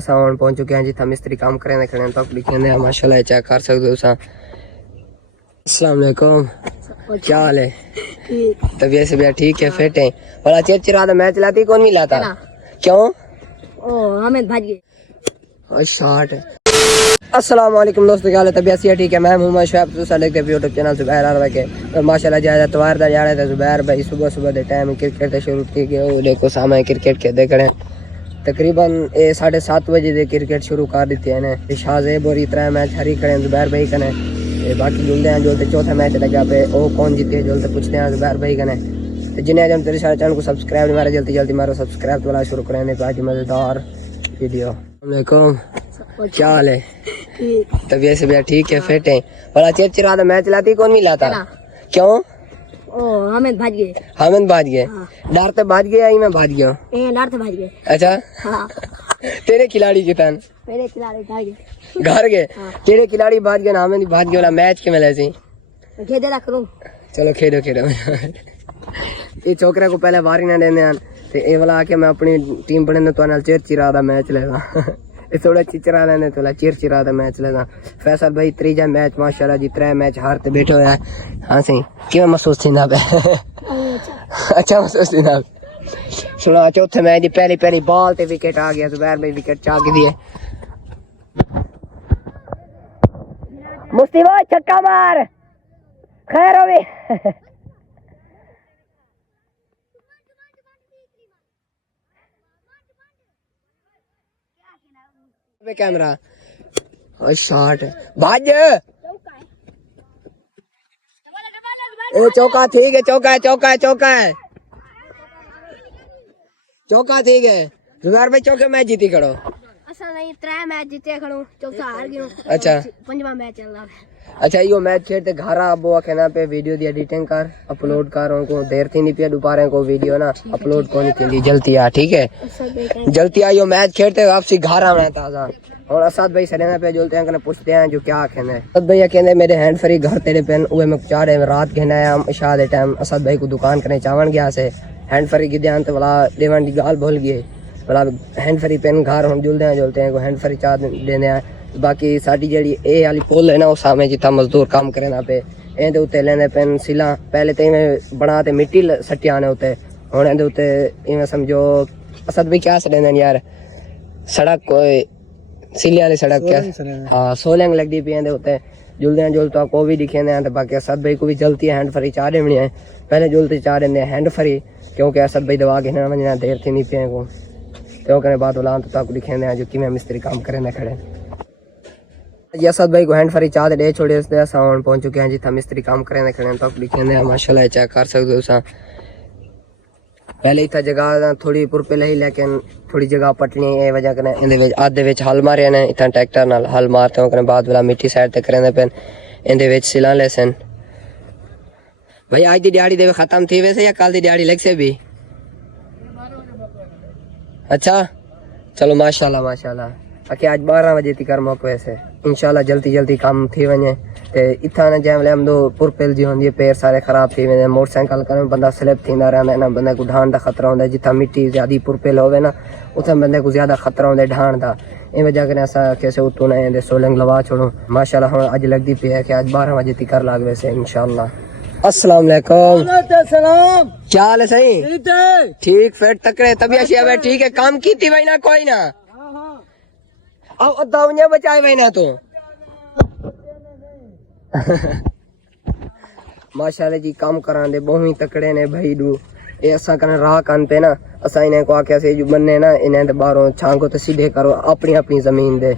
Sound पहुंच चुके हैं जिथे मिस्त्री काम करें खड़े तो लिखे माशाल्लाह चेक कर सकते हो। अस्सलाम वालेकुम, क्या हाल है? तबीयत से ठीक है, फिट है? बड़ा चिरचिरा मैच लाती कौन नहीं लाता क्यों? हमें भाग गए। अस्सलाम वालेकुम दोस्तों, क्या हाल है? तबीयत से ठीक है? मैं मोहम्मद शुएब, तुम देखते हो यूट्यूब चैनल जुबैर आरवा के। और माशाल्लाह जायदा इतवार दा जाड़ा ते जुबैर भाई सुबह सुबह दे टाइम क्रिकेट ते शुरू की गए। वो देखो सामने क्रिकेट खेलते खड़े तकरीबन 7:30 बजे दे क्रिकेट शुरू कर दी है ने। शाहजेब और इतना मैच हरी खड़े जुबैर भाई कने। बाकी जुलते हैं जुलते चौथा मैच लगा पे वो कौन जीते जुलते पूछते हैं जुबैर भाई कने। जिन्हें जन तेरे सारे चैनल को सब्सक्राइब नहीं मारे जल्दी जल्दी मारो सब्सक्राइब वाला शुरू करें आज मजेदार वीडियो। वालेकुम, क्या हाल है? तबीयत से ठीक है, फिट है? बड़ा चिरचिरा मैच लाती कौन नहीं लाता क्यों? हमें भाग गए। हमें भाग गए? डर ते भाग गया मैं भाग गया? डर से भाग गए। अच्छा हाँ। तेरे खिलाड़ी कितन? मेरे खिलाड़ी भाग गए। घर गए? तेरे खिलाड़ी भाग गए ना हमें भाग गया? मैच के मिले सी खेदे रख लो। चलो खेलो खेलो। ये छोकरे को पहले बारी ना देने ते ए वाला आके मैं अपनी टीम बनने तो नाल चिरचिरा दा मैच लेगा। ये थोड़ा चिरचिरा लेने तो चिरचिरा दा मैच लेगा। फैसल भाई त्रीजा मैच माशाल्लाह जी 3 मैच हार ते बैठे हुए। हां सही किवें महसूस थी ना? अच्छा महसूस थी ना? सुना चौथे मैच दी पहली बॉल ते विकेट आ गया। जुबैर भाई विकेट चाक दिए। मुस्तिफा छक्का मार खैर होवे। कैमरा और शॉट भाज चौका ठीक है, चौका है चौका है चौका है चौका ठीक है। जुबैर भाई चौके मैच जीती करो। असल नहीं 3 मैच जीते खड़ो चौथा हार गयो। अच्छा 5वां मैच चल रहा है। अच्छा यो मैच खेलते घर अब कहना पे वीडियो दी एडिटिंग कर अपलोड कर उनको देर थी नहीं पिया दोपहर को वीडियो ना अपलोड को नहीं थी जल्दी आ ठीक है जल्दी आ। यो मैच खेलते वापसी घर आना ताजा। और असद भाई सरेना पे जोलते हैं पूछते हैं जो क्या कहना है। असद भैया कहते मेरे हैंड फ्री घर तेरे पेन उहे में चाह रहे रात कहना है हम इशा दे टाइम असद भाई को दुकान करने चावन गया से हैंड फ्री की ध्यान तो वाला देवन की गाल भूल गए वाला हैंड फ्री पेन घर हम जुलते हैं को हैंड फ्री चाह देने हैं। बाकी साडी जेड़ी ए वाली पुल है ना वो सामने जितना मजदूर काम करे ना पे एंदे उत्ते लेने पेन सिला पहले तो इवें बना ते मिट्टी सट्टी आने उत्ते हुण एंदे उत्ते इवें समझो असद भाई क्या सड़े यार सड़क कोई सिले वाली सड़क क्या हाँ सोलंग लगती पी एंदे उत्ते जुलते को भी दिखे ने। बाकी असद भाई को भी जल्दी हैंड फ्री चाह देनी है पहले जुलते चाह देने हैंड फ्री क्योंकि असद भाई दवा के वजना देर थी नहीं पे को क्योंकि बाद वाला तक दिखे जो कि मिस्त्री काम करे खड़े। असद भाई को हैंड फ्री चाह दे छोड़े साउंड पहुंच चुके हैं जिथे मिस्त्री काम करें खड़े तो लिखे माशाल्लाह चेक कर सकते हो। पहले इतना जगह थोड़ी पुरपे लही लेकिन थोड़ी जगह पटनी ए वजह कने आधे विच हल मारे ने इतना ट्रैक्टर नाल हल मारते हो बाद वाला मिट्टी साइड ते करेंदे पेन इंदे विच सिला लेसन। भाई आज दी दिहाड़ी दे खत्म थी वैसे या कल दी दिहाड़ी लग से भी? अच्छा चलो माशाल्लाह माशाल्लाह। बाकी आज 12 बजे तक मौके वैसे इंशाल्लाह जल्दी जल्दी काम थी वने ते इथा ने जैमले हम दो पुरपेल जी होंदी पैर सारे खराब थी वेंदे मोटरसाइकिल करे बंदा स्लिप थींदा रहंदा ना बंदे को ढाण दा खतरा होंदा जिथा मिट्टी ज्यादा पुरपेल होवे ना उथे बंदे को ज्यादा खतरा होंदा ढाण दा ए वजह कने असा कैसे उतो ने दे सोलंग लवा छोड़ो माशाल्लाह। हुन आज लगदी पे है कि आज 12 बजे तक लाग वैसे इंशाल्लाह। अस्सलाम वालेकुम, सलाम, क्या हाल है? सही ठीक फिट तकड़े तबीयत है ठीक है? काम कीती भाई ना कोई ना अब अद्दा बचाए भाई ना तो माशाल्लाह जी काम करा दे बहुत ही तकड़े ने भाई दू ये असा कने राह कान पे ना असा इन्हें को आख्या से जो बन्ने ना इन्हें ते बाहरों छांगो ते सीधे करो अपनी अपनी जमीन दे।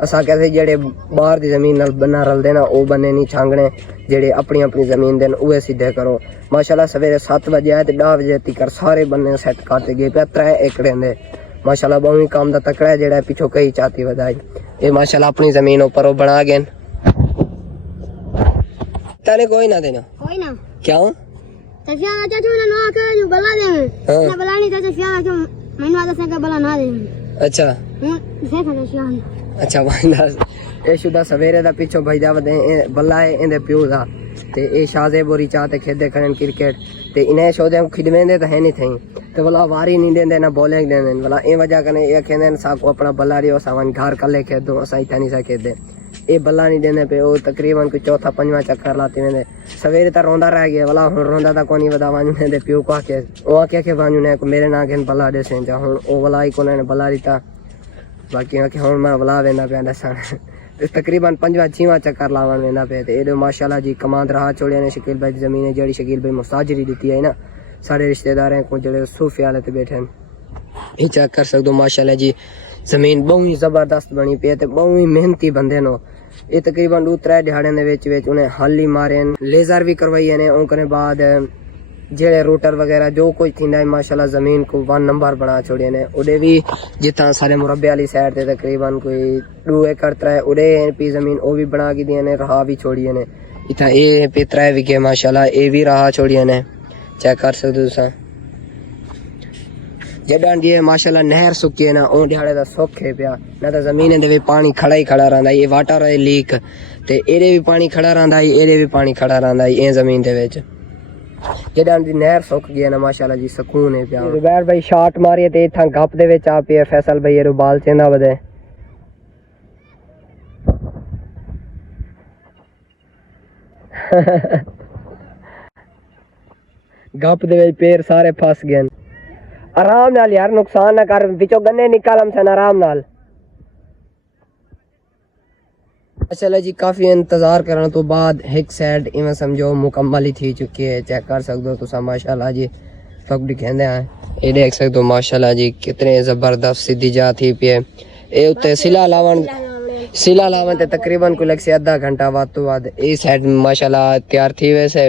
असा कहते जेड़े बाहर दी जमीन नाल बन्ना रल दे ना ओ बन्ने नहीं छांगने जेड़े अपनी अपनी जमीन दे उहे सीधे करो। माशाल्लाह सवेरे 7 बजे आए ते 10 बजे तक सारे बन्ने सेट करते गए पे 3 एकड़े दे। माशाल्लाह बहुत ही काम दा तकड़ा है जेड़ा पिछो कई चाती वधाई ये माशाल्लाह अपनी जमीन ऊपर वो बना गए तने कोई ना देना कोई ना क्यों तफिया चाचू ने नो के जो बला दे ना बला नहीं तो तफिया जो मैंने वादा से के बला ना दे। अच्छा से खाना शियान अच्छा भाई ए शुदा सवेरे दा पिछो भाई दा वदे बल्ला है इंदे प्यो दा ते ए शाहजेब बोरी चाहते खेदे खड़न क्रिकेट ते इन्हें शोदे खिदमेंदे तो है नहीं थई तो बोला वारी नहीं देंदे ना बॉलिंग देंदे बोला ए वजह कने ये कहंदे साको अपना बल्ला रियो सावन घर कले खेद दो असा इथा नहीं सा खेद दे ए बल्ला नहीं देंदे पे ओ तकरीबन कोई चौथा पंजवा चक्कर लाते वेंदे सवेरे ता रोंदा रह गया बोला हुन रोंदा ता कोनी वदा वांजू ने दे पियो को के ओ आके के वांजू ने को मेरे ना के बल्ला दे से जा हुन ओ वाला ही कोने ने बल्ला दिता बाकी के हुन मैं बल्ला वेंदा पे दसन तकरीबन पंजवा छीवा चक्कर लावन वेंदा पे ते एडो माशाल्लाह जी कमांद रहा छोड़े ने शकील भाई जमीन जेडी शकील भाई मुसाजरी दी है ना सारे रिश्तेदार हैं को जड़े सूफी हालत बैठे हैं ये चेक कर सकते हो माशाल्लाह जी जमीन बहुत ही जबरदस्त बनी पई ते बहुत ही मेहनती बंदे नो ये तकरीबन 2-3 दिहाड़े दे विच उन्हें हल ही मारे लेजर भी करवाई ने उनके बाद जेड़े रोटर वगैरह जो कुछ थी ना माशाल्लाह जमीन को 1 नंबर बना छोड़े ने उडे भी जितना सारे मुरब्बे वाली साइड ते तकरीबन कोई 2 एकड़ 3 उडे पी जमीन ओ भी बना के दिए ने रहा भी छोड़िए ने इतना ए पे 3 विके माशाल्लाह ए भी रहा छोड़िए ने चेक कर सकते हो जडां दी माशाल्लाह नहर सुकी है ना ओ दिहाड़े दा सोखे पिया ना तो जमीन दे पानी खड़ा ही खड़ा रहंदा ये वाटर है लीक ते एरे भी पानी खड़ा रहंदा एरे भी पानी खड़ा रहंदा ए जमीन दे विच जडां दी नहर सुक गई ना माशाल्लाह जी सुकून है पिया जुबैर भाई शॉट मारी ते इथां गप दे विच आ पिया फैसल भाई एरो बाल चेंदा बदे गप दे विच पैर सारे फस गए आराम नाल यार नुकसान ना कर विचों गन्ने निकालम सन आराम नाल चलो जी काफी इंतजार करने तो बाद एक साइड इवें समझो मुकम्मल ही थी चुकी है चेक कर सकते हो तुसा माशाल्लाह जी फकड़ी कहंदे हैं ये देख सकते हो माशाल्लाह जी कितने जबरदस्त सीधी जा थी पे ए उत्ते सिला लावन ते तकरीबन को लग से आधा घंटा बाद तो बाद ए साइड माशाल्लाह तैयार थी वैसे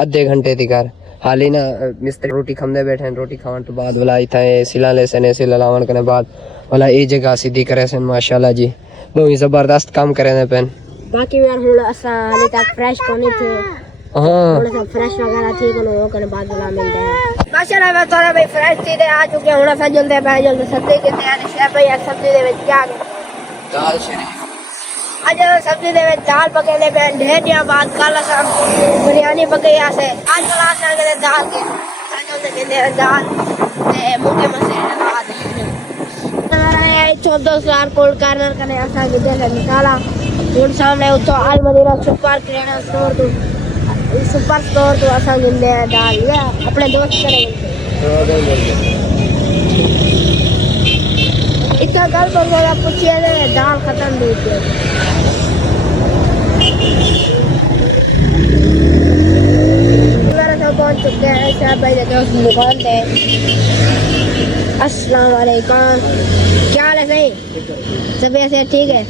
आधे घंटे दी कर हाल ही ना मिस्त्री रोटी खांदे बैठे रोटी खावन तो बाद वाला इथा सिला ले सने सिला लावन करने बाद वाला ए जगह सीधी करे सन माशाल्लाह जी बहुत ही जबरदस्त काम करे ने पेन बाकी यार हुन असा हाले तक फ्रेश कोनी थे हां थोड़ा सा फ्रेश वगैरह थी को करने बाद वाला मिलते हैं माशाल्लाह मैं थोड़ा भाई फ्रेश थी दे आ चुके हुन असा जल्दी पे जल्दी सब्जी के तैयार है भाई सब्जी दे विच क्या दाल शरीफ आज सब्जी दे विच दाल पकेले पे ढेर दिया बाद कल असा बिरयानी पकई आसे आज वाला असा के दाल के आज दे दाल ते मुके मसाले बाद 14,000 कोल्ड कार्नर कने असा के दे निकाला हुन सामने उतो अल मदीना सुपर किराना स्टोर तो सुपर स्टोर तो असा गिंदे दाल या अपने दोस्त करे इतना कल पर जरा पूछिए दाल खत्म दी थी मेरा पहुंच चुके हैं साहब भाई के दोस्त दुकान पे अस्सलाम वालेकुम क्या हाल है सही सब ऐसे ठीक है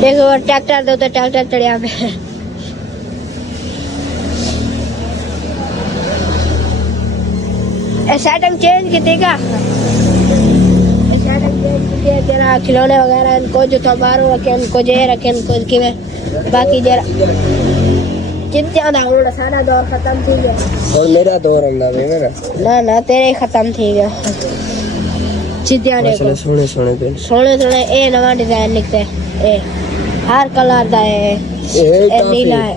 देखो ट्रैक्टर दो तो ट्रैक्टर चढ़िया पे सेटिंग चेंज की थी क्या सेटिंग चेंज की थी जरा खिलौने वगैरह इनको जो तो बाहर रखे इनको जे रखे इनको कि बाकी जरा चिंता ना हो सारा दौर खत्म थी गया और मेरा दौर अंदा में मेरा ना तेरे खत्म थी गया चिंता ने सोने ए नवा डिजाइन निकले ए हर कलर दा है ए नीला है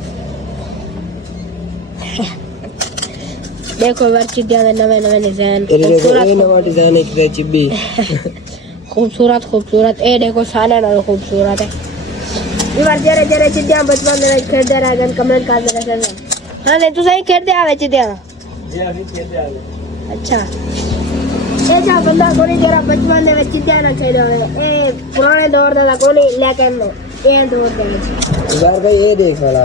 देखो वर चिड़िया में नवे नवे डिजाइन खूबसूरत नवा डिजाइन एक दे चिब्बी खूबसूरत ए देखो सारा ना खूबसूरत है ये बार जरे जरे चिड़िया बचपन में खेलते रह गए कमेंट कर दे रहे हां नहीं तू सही खेलते आवे चिड़िया जी अभी खेलते आवे अच्छा ए जा बंदा कोनी जरा बचपन में चिड़िया ना खेलो ए पुराने दौर दा कोनी लेकिन ए दौर दे यार भाई ये देख वाला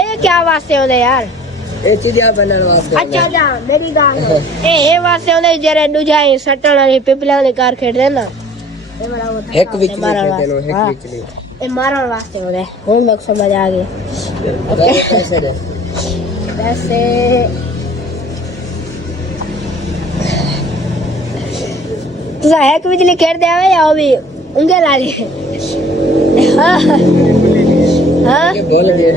ए क्या वास्ते होंदे यार ए चिड़िया बनन वास्ते अच्छा जा मेरी गाल ए वास्ते होंदे जरे दूजाई सटण वाली पिपला वाली कार खेलदे ना ए बड़ा होता एक विच खेलदे नो एक विच ए मारन वास्ते होंदे हुन मक समझ आ गई कैसे दे वैसे तुझा एक बिजली खेलते आवे या वो भी उंगे ला ली हाँ बोल गए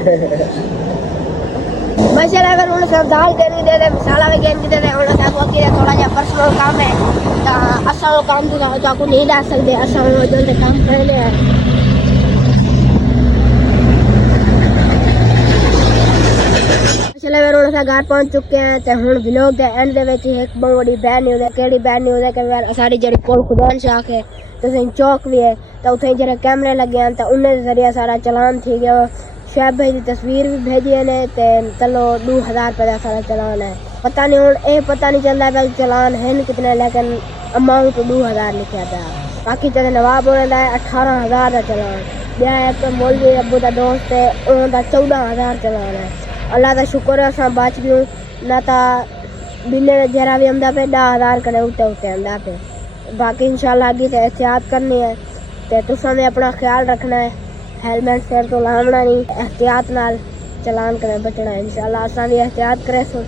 माशाल्लाह अगर उन्हें सब दाल करनी दे दे मसाला भी गेम की दे दे उन्हें सब वो किया थोड़ा जा पर्सनल काम है ता असल काम तो आपको नहीं डाल सकते असल वो जल्दी काम कर ले चले वे रोड से घर पहुंच चुके हैं ते हुन व्लॉग दे एंड दे विच एक बहुत बड़ी बैड न्यूज़ है केड़ी बैड न्यूज़ है कि साडी जेड़ी कोल खुदान शाख है ते सही चौक भी है तो उथे जेरे कैमरे लगे हैं तो उन्हें जरिए सारा चालान थी गया शोएब भाई की तस्वीर भी भेजी ने ते चलो 2000 रुपए का सारा चालान है पता नहीं हुन ए पता नहीं चलदा है चालान है कितने लेकिन अमाउंट 2000 लिखा था बाकी जगह नवाब होने दा 18000 का चालान बिया एक मौलवी अब्बू दा दोस्त है उनका 14000 चालान है अल्लाह का शुक्र है असां बच गए ना ता बिने जरा भी हमदा पे 10000 कने उते हमदा पे बाकी इंशाल्लाह आगे ते एहतियात करनी है ते तुसां ने अपना ख्याल रखना है हेलमेट सिर तो लावना नहीं एहतियात नाल चलान करे बचना है इंशाल्लाह असां भी एहतियात करे सो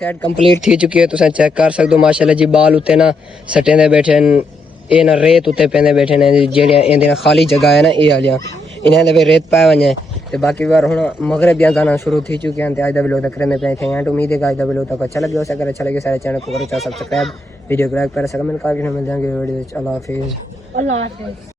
सेट कंप्लीट थी चुकी है तुसा चेक कर सकदो माशाल्लाह जी बाल उते ना सटे दे बैठे ए ना रेत उते पेंदे बैठे ने जेड़ियां एंदी खाली जगह है ना ए वालियां इन्हां दे रेत पाए वने ते बाकी बार हुन मगरिब दियां गाना शुरू थी चुके हैं ते आज दा व्लॉग तक करने पे थे एंड उम्मीद है कि आज दा व्लॉग तक अच्छा लगे हो सके अच्छा लगे सारे चैनल को करो सब्सक्राइब वीडियो को लाइक कर सकते मिल जाएंगे वीडियो अल्लाह हाफिज़।